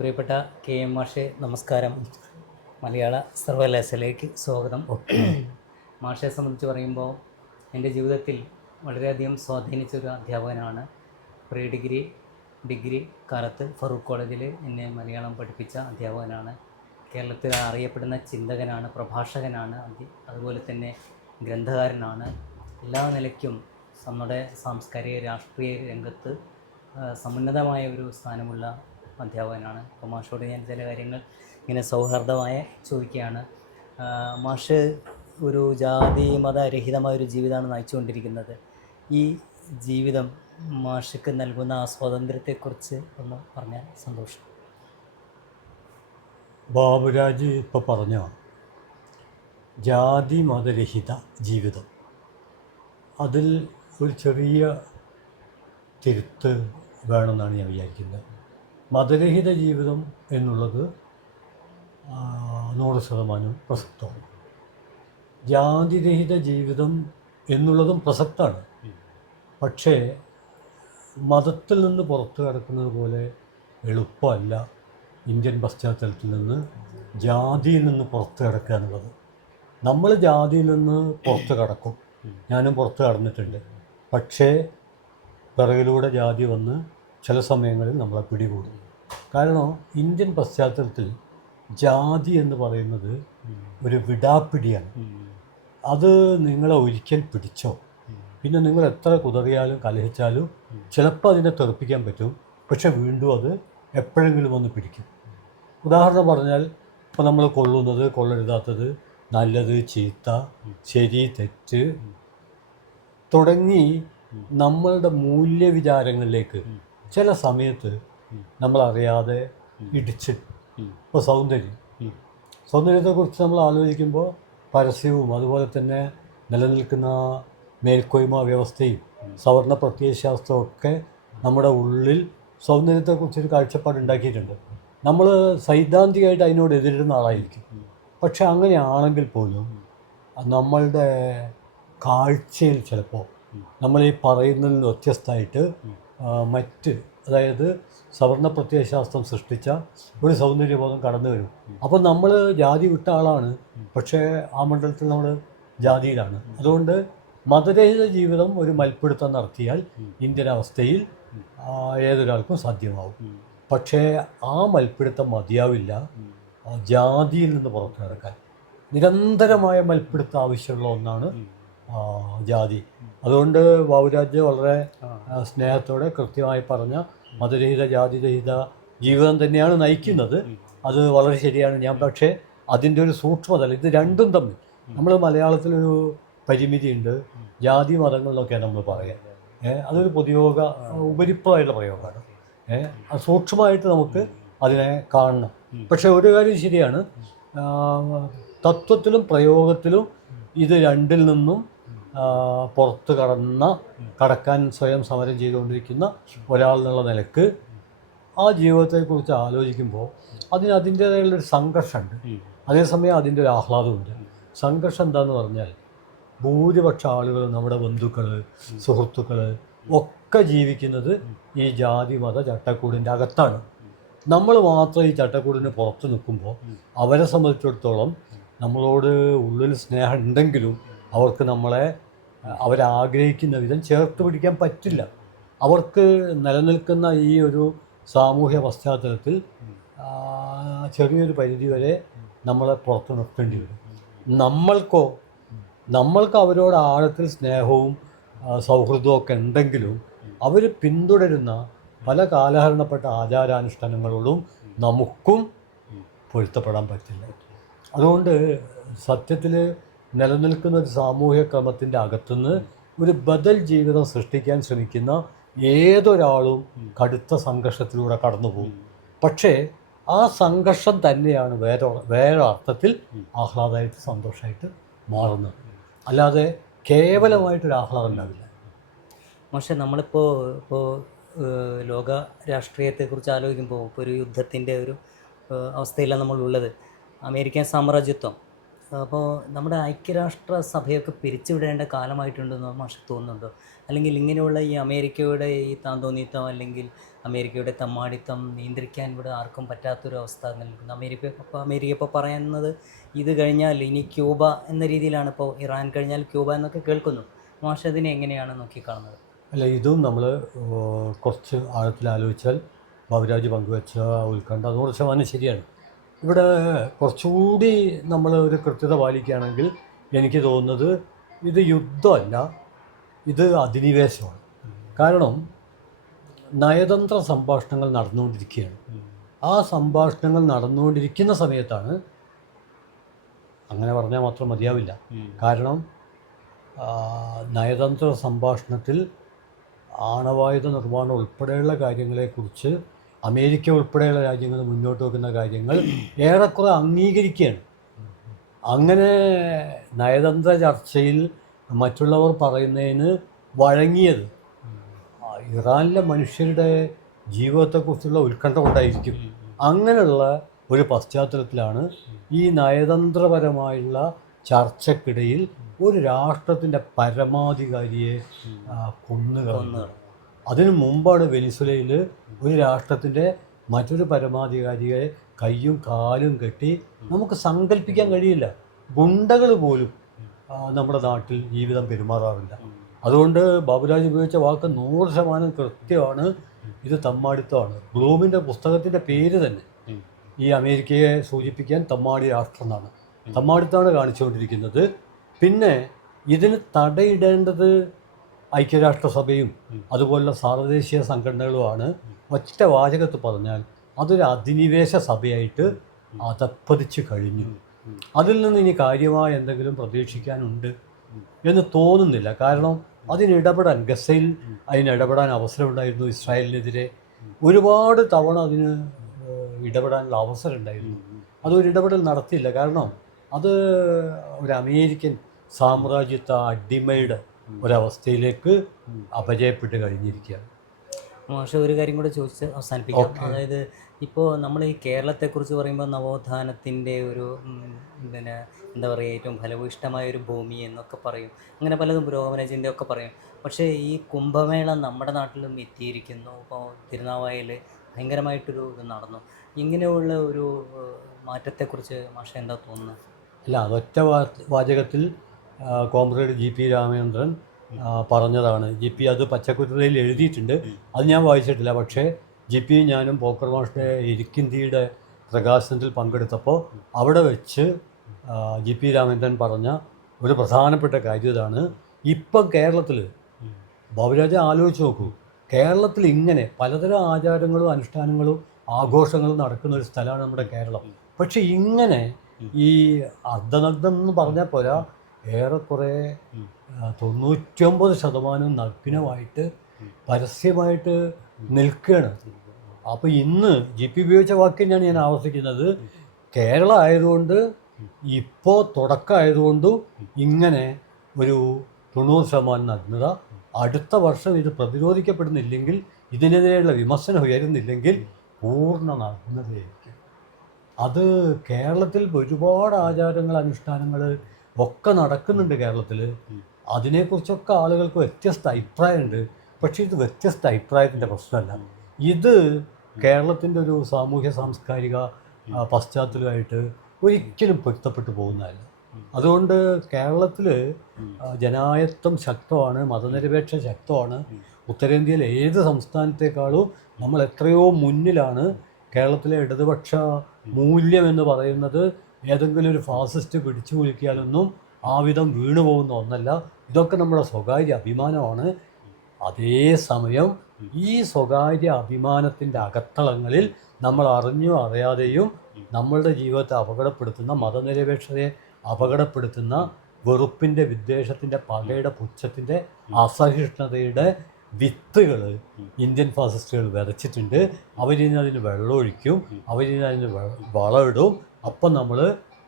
പ്രിയപ്പെട്ട K M മാഷെ, നമസ്കാരം. മലയാള സർവകലാശാലയിലേക്ക് സ്വാഗതം. മാഷെ സംബന്ധിച്ച് പറയുമ്പോൾ എൻ്റെ ജീവിതത്തിൽ വളരെയധികം സ്വാധീനിച്ചൊരു അധ്യാപകനാണ്. പ്രീ ഡിഗ്രി കാലത്ത് ഫറൂഖ് കോളേജിൽ എന്നെ മലയാളം പഠിപ്പിച്ച അധ്യാപകനാണ്. കേരളത്തിൽ അറിയപ്പെടുന്ന ചിന്തകനാണ്, പ്രഭാഷകനാണ്, അതുപോലെ തന്നെ ഗ്രന്ഥകാരനാണ്. എല്ലാ നിലയ്ക്കും നമ്മുടെ സാംസ്കാരിക രാഷ്ട്രീയ രംഗത്ത് സമുന്നതമായ ഒരു സ്ഥാനമുള്ള അധ്യാപകനാണ്. അപ്പോൾ മാഷോട് ഞാൻ ചില കാര്യങ്ങൾ ഇങ്ങനെ സൗഹാർദ്ദമായ ചോദിക്കുകയാണ്. മാഷ് ഒരു ജാതി മതരഹിതമായൊരു ജീവിതമാണ് നയിച്ചുകൊണ്ടിരിക്കുന്നത്. ഈ ജീവിതം മാഷക്ക് നൽകുന്ന ആ സ്വാതന്ത്ര്യത്തെക്കുറിച്ച് ഒന്ന് പറഞ്ഞാൽ സന്തോഷം. ബാബുരാജ് ഇപ്പോൾ പറഞ്ഞ ജാതി മതരഹിത ജീവിതം, അതിൽ ഒരു ചെറിയ തിരുത്ത് വേണമെന്നാണ് ഞാൻ വിചാരിക്കുന്നത്. മതരഹിത ജീവിതം എന്നുള്ളത് 100% പ്രസക്തമാണ്. ജാതിരഹിത ജീവിതം എന്നുള്ളതും പ്രസക്തമാണ്. പക്ഷേ മതത്തിൽ നിന്ന് പുറത്തു കിടക്കുന്നത് പോലെ എളുപ്പമല്ല ഇന്ത്യൻ പശ്ചാത്തലത്തിൽ നിന്ന് ജാതിയിൽ നിന്ന് പുറത്തു കിടക്കുക എന്നുള്ളത്. നമ്മൾ ജാതിയിൽ നിന്ന് പുറത്ത് കിടക്കും, ഞാനും പുറത്ത് കടന്നിട്ടുണ്ട്. പക്ഷേ പിറകിലൂടെ ജാതി വന്ന് ചില സമയങ്ങളിൽ നമ്മളെ പിടികൂടും. കാരണം ഇന്ത്യൻ പശ്ചാത്തലത്തിൽ ജാതി എന്ന് പറയുന്നത് ഒരു വിടാപ്പിടിയാണ്. അത് നിങ്ങളെ ഒരിക്കൽ പിടിച്ചോ, പിന്നെ നിങ്ങൾ എത്ര കുതറിയാലും കലഹിച്ചാലും ചിലപ്പോൾ അതിനെ തെറിപ്പിക്കാൻ പറ്റും, പക്ഷെ വീണ്ടും അത് എപ്പോഴെങ്കിലും ഒന്ന് പിടിക്കും. ഉദാഹരണം പറഞ്ഞാൽ, ഇപ്പോൾ നമ്മൾ കൊള്ളുന്നത്, കൊള്ളരുതാത്തത്, നല്ലത് ചീത്ത, ശരി തെറ്റ് തുടങ്ങി നമ്മളുടെ മൂല്യവിചാരങ്ങളിലേക്ക് ചില സമയത്ത് നമ്മളറിയാതെ ഇടിച്ച്. ഇപ്പോൾ സൗന്ദര്യത്തെക്കുറിച്ച് നമ്മൾ ആലോചിക്കുമ്പോൾ പരസ്യവും അതുപോലെ തന്നെ നിലനിൽക്കുന്ന മേൽക്കോയ്മ വ്യവസ്ഥയും സവർണ പ്രത്യയശാസ്ത്രവും ഒക്കെ നമ്മുടെ ഉള്ളിൽ സൗന്ദര്യത്തെക്കുറിച്ചൊരു കാഴ്ചപ്പാട് ഉണ്ടാക്കിയിട്ടുണ്ട്. നമ്മൾ സൈദ്ധാന്തികമായിട്ട് അതിനോട് എതിരിടുന്ന ആളായിരിക്കും. പക്ഷെ അങ്ങനെയാണെങ്കിൽ പോലും നമ്മളുടെ കാഴ്ചയിൽ ചിലപ്പോൾ നമ്മൾ ഈ പറയുന്നതിൽ നിന്ന് വ്യത്യസ്തമായിട്ട് മറ്റ്, അതായത് സവർണ പ്രത്യയശാസ്ത്രം സൃഷ്ടിച്ച ഒരു സൗന്ദര്യബോധം കടന്നു വരും. അപ്പം നമ്മൾ ജാതി വിട്ട ആളാണ്, പക്ഷേ ആ മണ്ഡലത്തിൽ നമ്മൾ ജാതിയിലാണ്. അതുകൊണ്ട് മതരഹിത ജീവിതം ഒരു മൽപ്പിടുത്തം നടത്തിയാൽ ഇന്ത്യൻ അവസ്ഥയിൽ ഏതൊരാൾക്കും സാധ്യമാവും. പക്ഷേ ആ മൽപ്പിടുത്തം മതിയാവില്ല ജാതിയിൽ നിന്ന് പുറത്തു കിടക്കാൻ. നിരന്തരമായ മൽപ്പിടുത്തം ആവശ്യമുള്ള ഒന്നാണ് ജാതി. അതുകൊണ്ട് ബാബുരാജ് വളരെ സ്നേഹത്തോടെ കൃത്യമായി പറഞ്ഞ മതരഹിത ജാതിരഹിത ജീവിതം തന്നെയാണ് നയിക്കുന്നത്. അത് വളരെ ശരിയാണ്. പക്ഷേ അതിൻ്റെ ഒരു സൂക്ഷ്മതല, ഇത് രണ്ടും തമ്മിൽ നമ്മൾ മലയാളത്തിലൊരു പരിമിതിയുണ്ട്. ജാതി മതങ്ങളിലൊക്കെയാണ് നമ്മൾ പറയാം. അതൊരു പൊതുയോഗ ഉപരിപ്തമായിട്ടുള്ള പ്രയോഗമാണ്. അത് സൂക്ഷ്മമായിട്ട് നമുക്ക് അതിനെ കാണണം. പക്ഷേ ഒരു കാര്യം ശരിയാണ്, തത്വത്തിലും പ്രയോഗത്തിലും ഇത് രണ്ടിൽ നിന്നും പുറത്ത് കടക്കാൻ സ്വയം സമരം ചെയ്തുകൊണ്ടിരിക്കുന്ന ഒരാൾ എന്നുള്ള നിലക്ക് ആ ജീവിതത്തെക്കുറിച്ച് ആലോചിക്കുമ്പോൾ അതിൻ്റേതായുള്ളൊരു സംഘർഷമുണ്ട്. അതേസമയം അതിൻ്റെ ഒരു ആഹ്ലാദമുണ്ട്. സംഘർഷം എന്താണെന്ന് പറഞ്ഞാൽ, ഭൂരിപക്ഷ ആളുകൾ, നമ്മുടെ ബന്ധുക്കൾ, സുഹൃത്തുക്കൾ ഒക്കെ ജീവിക്കുന്നത് ഈ ജാതി മത ചട്ടക്കൂടിൻ്റെ അകത്താണ്. നമ്മൾ മാത്രം ഈ ചട്ടക്കൂടിന് പുറത്ത് നിൽക്കുമ്പോൾ അവരെ സംബന്ധിച്ചിടത്തോളം നമ്മളോട് ഉള്ളിൽ സ്നേഹം ഉണ്ടെങ്കിലും അവർക്ക് നമ്മളെ അവരാഗ്രഹിക്കുന്ന വിധം ചേർത്ത് പിടിക്കാൻ പറ്റില്ല. അവർക്ക് നിലനിൽക്കുന്ന ഈ ഒരു സാമൂഹ്യ പശ്ചാത്തലത്തിൽ ചെറിയൊരു പരിധി വരെ നമ്മളെ പുറത്ത് നിർത്തേണ്ടി വരും. നമ്മൾക്ക് അവരോട് ആഴത്തിൽ സ്നേഹവും സൗഹൃദവും ഒക്കെ ഉണ്ടെങ്കിലും അവർ പിന്തുടരുന്ന പല കാലഹരണപ്പെട്ട ആചാരാനുഷ്ഠാനങ്ങളോടും നമുക്കും പൊരുത്തപ്പെടാൻ പറ്റില്ല. അതുകൊണ്ട് സത്യത്തിൽ നിലനിൽക്കുന്ന ഒരു സാമൂഹ്യ ക്രമത്തിൻ്റെ അകത്തുനിന്ന് ഒരു ബദൽ ജീവിതം സൃഷ്ടിക്കാൻ ശ്രമിക്കുന്ന ഏതൊരാളും കടുത്ത സംഘർഷത്തിലൂടെ കടന്നു പോകും. പക്ഷേ ആ സംഘർഷം തന്നെയാണ് വേറെ അർത്ഥത്തിൽ ആഹ്ലാദമായിട്ട് സന്തോഷമായിട്ട് മാറുന്നത്. അല്ലാതെ കേവലമായിട്ടൊരു ആഹ്ലാദം ഉണ്ടാവില്ല. പക്ഷേ നമ്മളിപ്പോൾ ലോക രാഷ്ട്രീയത്തെക്കുറിച്ച് ആലോചിക്കുമ്പോൾ ഇപ്പോൾ ഒരു യുദ്ധത്തിൻ്റെ ഒരു അവസ്ഥയിലാണ് നമ്മളുള്ളത്. അമേരിക്കൻ സാമ്രാജ്യത്വം, അപ്പോൾ നമ്മുടെ ഐക്യരാഷ്ട്ര സഭയൊക്കെ പിരിച്ചുവിടേണ്ട കാലമായിട്ടുണ്ടെന്ന് മാഷ് തോന്നുന്നുണ്ടോ? അല്ലെങ്കിൽ ഇങ്ങനെയുള്ള ഈ അമേരിക്കയുടെ ഈ താന്തോന്നിത്തം അല്ലെങ്കിൽ അമേരിക്കയുടെ തമ്മാടിത്തം നിയന്ത്രിക്കാൻ ഇവിടെ ആർക്കും പറ്റാത്തൊരു അവസ്ഥ നിൽക്കുന്നു. അമേരിക്ക ഇപ്പോൾ പറയുന്നത് ഇത് കഴിഞ്ഞാൽ ഇനി ക്യൂബ എന്ന രീതിയിലാണ്. ഇപ്പോൾ ഇറാൻ കഴിഞ്ഞാൽ ക്യൂബ എന്നൊക്കെ കേൾക്കുന്നു. മാഷ് അതിനെ എങ്ങനെയാണ് നോക്കിക്കാണുന്നത്? അല്ല, ഇതും നമ്മൾ കുറച്ച് ആഴത്തിൽ ആലോചിച്ചാൽ ബാബുരാജ് പങ്കുവെച്ച ഉത്കണ്ഠ 100% ശരിയാണ്. ഇവിടെ കുറച്ചുകൂടി നമ്മൾ ഒരു കൃത്യത പാലിക്കുകയാണെങ്കിൽ എനിക്ക് തോന്നുന്നത് ഇത് യുദ്ധമല്ല, ഇത് അധിനിവേശമാണ്. കാരണം നയതന്ത്ര സംഭാഷണങ്ങൾ നടന്നുകൊണ്ടിരിക്കുകയാണ്. ആ സംഭാഷണങ്ങൾ നടന്നുകൊണ്ടിരിക്കുന്ന സമയത്താണ്, അങ്ങനെ പറഞ്ഞാൽ മാത്രം മതിയാവില്ല, കാരണം നയതന്ത്ര സംഭാഷണത്തിൽ ആണവായുധ നിർമ്മാണം ഉൾപ്പെടെയുള്ള കാര്യങ്ങളെക്കുറിച്ച് അമേരിക്ക ഉൾപ്പെടെയുള്ള രാജ്യങ്ങൾ മുന്നോട്ട് വെക്കുന്ന കാര്യങ്ങൾ ഏറെക്കുറെ അംഗീകരിക്കുകയാണ്. അങ്ങനെ നയതന്ത്ര ചർച്ചയിൽ മറ്റുള്ളവർ പറയുന്നതിന് വഴങ്ങിയത് ഇറാനിലെ മനുഷ്യരുടെ ജീവിതത്തെക്കുറിച്ചുള്ള ഉത്കണ്ഠ കൊണ്ടായിരിക്കും. അങ്ങനെയുള്ള ഒരു പശ്ചാത്തലത്തിലാണ് ഈ നയതന്ത്രപരമായുള്ള ചർച്ചക്കിടയിൽ ഒരു രാഷ്ട്രത്തിൻ്റെ പരമാധികാരിയെ കൊന്നുകളഞ്ഞത്. അതിനു മുമ്പാണ് വെനിസ്വേലയിൽ ഒരു രാഷ്ട്രത്തിൻ്റെ മറ്റൊരു പരമാധികാരിയെ കയ്യും കാലും കെട്ടി നമുക്ക് സങ്കല്പിക്കാൻ കഴിയില്ല. ഗുണ്ടകൾ പോലും നമ്മുടെ നാട്ടിൽ ജീവിതം പെരുമാറാറില്ല. അതുകൊണ്ട് ബാബുരാജ് ഉപയോഗിച്ച വാക്ക് 100% കൃത്യമാണ്. ഇത് തമ്മാടിത്തമാണ്. ബ്ലൂമിൻ്റെ പുസ്തകത്തിൻ്റെ പേര് തന്നെ ഈ അമേരിക്കയെ സൂചിപ്പിക്കാൻ തമ്മാടി രാഷ്ട്രം എന്നാണ്. തമ്മാടിത്തമാണ് കാണിച്ചുകൊണ്ടിരിക്കുന്നത്. പിന്നെ ഇതിന് തടയിടേണ്ടത് ഐക്യരാഷ്ട്രസഭയും അതുപോലുള്ള സാർവദേശീയ സംഘടനകളുമാണ്. ഒറ്റ വാചകത്ത് പറഞ്ഞാൽ അതൊരു അധിനിവേശ സഭയായിട്ട് അധപ്പതിച്ച് കഴിഞ്ഞു. അതിൽ നിന്ന് ഇനി കാര്യമായ എന്തെങ്കിലും പ്രതീക്ഷിക്കാനുണ്ട് എന്ന് തോന്നുന്നില്ല. കാരണം അതിനിടപെടാൻ ഗസയിൽ അതിനിടപെടാൻ അവസരമുണ്ടായിരുന്നു. ഇസ്രായേലിനെതിരെ ഒരുപാട് തവണ അതിന് ഇടപെടാനുള്ള അവസരം ഉണ്ടായിരുന്നു. അതൊരു ഇടപെടൽ നടത്തിയില്ല. കാരണം അത് ഒരു അമേരിക്കൻ സാമ്രാജ്യത്വ അടിമയുടെ ഒരവസ്ഥയിലേക്ക് അപജയപ്പെട്ട് കഴിഞ്ഞിരിക്കുകയാണ്. മാഷ് ഒരു കാര്യം കൂടെ ചോദിച്ച് അവസാനിപ്പിക്കാം. അതായത് ഇപ്പോൾ നമ്മൾ ഈ കേരളത്തെക്കുറിച്ച് പറയുമ്പോൾ നവോത്ഥാനത്തിൻ്റെ ഒരു പിന്നെ എന്താ പറയുക, ഏറ്റവും ഫലഭൂയിഷ്ടമായ ഒരു ഭൂമി എന്നൊക്കെ പറയും. അങ്ങനെ പലതും പുരോഗമന ചിന്തയൊക്കെ പറയും. പക്ഷേ ഈ കുംഭമേള നമ്മുടെ നാട്ടിലും എത്തിയിരിക്കുന്നു. ഇപ്പോൾ തിരുനാവായയിൽ ഭയങ്കരമായിട്ടൊരു ഇത് നടന്നു. ഇങ്ങനെയുള്ള ഒരു മാറ്റത്തെക്കുറിച്ച് മാഷ എന്താ തോന്നുന്നത്? അല്ല, അതൊറ്റ വാചകത്തിൽ കോമ്രേഡ് GP രാമചന്ദ്രൻ പറഞ്ഞതാണ്. GP അത് പച്ചക്കുതിരയിൽ എഴുതിയിട്ടുണ്ട്. അത് ഞാൻ വായിച്ചിട്ടില്ല. പക്ഷേ GP ഞാനും പോക്കർ മാഷിൻ്റെ ഇരിക്കിന്തിയുടെ പ്രകാശനത്തിൽ പങ്കെടുത്തപ്പോൾ അവിടെ വെച്ച് GP രാമചന്ദ്രൻ പറഞ്ഞ ഒരു പ്രധാനപ്പെട്ട കാര്യം ഇതാണ്. ഇപ്പം കേരളത്തിൽ ബാബുരാജ ആലോചിച്ച് നോക്കൂ, കേരളത്തിൽ ഇങ്ങനെ പലതരം ആചാരങ്ങളും അനുഷ്ഠാനങ്ങളും ആഘോഷങ്ങളും നടക്കുന്ന ഒരു സ്ഥലമാണ് നമ്മുടെ കേരളം. പക്ഷെ ഇങ്ങനെ ഈ അർദ്ധനഗ്നം എന്ന് പറഞ്ഞാൽ പോരാ, ഏറെക്കുറെ 99% നഗ്നമായിട്ട് പരസ്യമായിട്ട് നിൽക്കുകയാണ്. അപ്പോൾ ഇന്ന് GP ഉപയോഗിച്ച വാക്ക് തന്നെയാണ് ഞാൻ ആവർത്തിക്കുന്നത്. കേരളം ആയതുകൊണ്ട്, ഇപ്പോൾ തുടക്കമായതുകൊണ്ടും ഇങ്ങനെ ഒരു 90% നഗ്നത. അടുത്ത വർഷം ഇത് പ്രതിരോധിക്കപ്പെടുന്നില്ലെങ്കിൽ, ഇതിനെതിരെയുള്ള വിമർശനം ഉയരുന്നില്ലെങ്കിൽ പൂർണ്ണ നഗ്നതയായിരിക്കും. അത് കേരളത്തിൽ ഒരുപാട് ആചാരങ്ങൾ അനുഷ്ഠാനങ്ങൾ ഒക്കെ നടക്കുന്നുണ്ട് കേരളത്തിൽ. അതിനെക്കുറിച്ചൊക്കെ ആളുകൾക്ക് വ്യത്യസ്ത അഭിപ്രായമുണ്ട്. പക്ഷേ ഇത് വ്യത്യസ്ത അഭിപ്രായത്തിൻ്റെ പ്രശ്നമല്ല. ഇത് കേരളത്തിൻ്റെ ഒരു സാമൂഹ്യ സാംസ്കാരിക പശ്ചാത്തലമായിട്ട് ഒരിക്കലും പൊരുത്തപ്പെട്ടു പോകുന്നതല്ല. അതുകൊണ്ട് കേരളത്തിൽ ജനായത്വം ശക്തമാണ്, മതനിരപേക്ഷ ശക്തമാണ്. ഉത്തരേന്ത്യയിലെ ഏത് സംസ്ഥാനത്തേക്കാളും നമ്മൾ എത്രയോ മുന്നിലാണ്. കേരളത്തിലെ ഇടതുപക്ഷ മൂല്യം എന്ന് പറയുന്നത് ഏതെങ്കിലും ഒരു ഫാസിസ്റ്റ് പിടിച്ചു കുലുക്കിയാലൊന്നും ആ വിധം വീണു പോകുന്ന ഒന്നല്ല. ഇതൊക്കെ നമ്മുടെ സ്വകാര്യ അഭിമാനമാണ്. അതേസമയം ഈ സ്വകാര്യ അഭിമാനത്തിൻ്റെ അകത്തളങ്ങളിൽ നമ്മൾ അറിഞ്ഞോ അറിയാതെയും നമ്മളുടെ ജീവിതത്തെ അപകടപ്പെടുത്തുന്ന, മതനിരപേക്ഷതയെ അപകടപ്പെടുത്തുന്ന വെറുപ്പിൻ്റെ, വിദ്വേഷത്തിൻ്റെ, പകയുടെ, പുച്ഛത്തിൻ്റെ, അസഹിഷ്ണുതയുടെ വിത്തുകൾ ഇന്ത്യൻ ഫാസിസ്റ്റുകൾ വിതച്ചിട്ടുണ്ട്. അവരിനി അതിന് വെള്ളമൊഴിക്കും, അവരിനി അതിന് വളമിടും. അപ്പം നമ്മൾ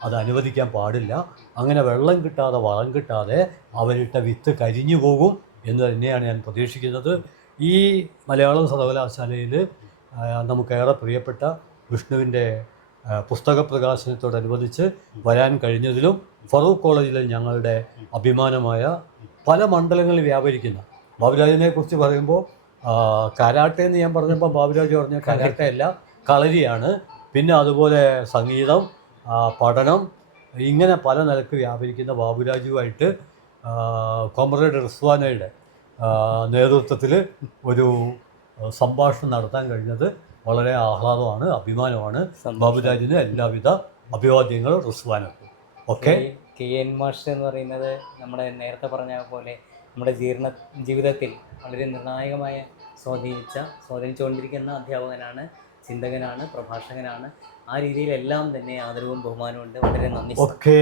അത് അനുവദിക്കാൻ പാടില്ല. അങ്ങനെ വെള്ളം കിട്ടാതെ, വളം കിട്ടാതെ അവരിട്ട വിത്ത് കരിഞ്ഞു പോകും എന്ന് തന്നെയാണ് ഞാൻ പ്രതീക്ഷിക്കുന്നത്. ഈ മലയാളം സർവകലാശാലയിൽ നമുക്കേറെ പ്രിയപ്പെട്ട വിഷ്ണുവിൻ്റെ പുസ്തക പ്രകാശനത്തോടനുബന്ധിച്ച് വരാൻ കഴിഞ്ഞതിലും, ഫറൂഖ് കോളേജിലെ ഞങ്ങളുടെ അഭിമാനമായ പല മണ്ഡലങ്ങളിൽ വ്യാപരിക്കുന്ന ബാബുരാജിനെ കുറിച്ച് പറയുമ്പോൾ കരാട്ടെ എന്ന് ഞാൻ പറഞ്ഞപ്പോൾ ബാബുരാജ് പറഞ്ഞ കരാട്ടെ അല്ല, കളരിയാണ്. പിന്നെ അതുപോലെ സംഗീതം, പഠനം, ഇങ്ങനെ പല നിലക്ക് വ്യാപരിക്കുന്ന ബാബുരാജുവായിട്ട് കോമ്രേഡ് റിസ്വാനയുടെ നേതൃത്വത്തിൽ ഒരു സംഭാഷണം നടത്താൻ കഴിഞ്ഞത് വളരെ ആഹ്ലാദമാണ്, അഭിമാനമാണ്. ബാബുരാജിന് എല്ലാവിധ അഭിവാദ്യങ്ങളും റിസ്വാനക്കും. ഓക്കെ. KN മാഷ് എന്ന് പറയുന്നത് നമ്മുടെ നേരത്തെ പറഞ്ഞ പോലെ നമ്മുടെ ജീവിതത്തിൽ വളരെ നിർണായകമായ സ്വാധീനിച്ചുകൊണ്ടിരിക്കുന്ന അധ്യാപകനാണ്, ചിന്തകനാണ്, പ്രഭാഷകനാണ്. ആ രീതിയിലെല്ലാം തന്നെ ആദരവും ബഹുമാനവും ഉണ്ട്. വളരെ നന്ദി. ഓക്കെ.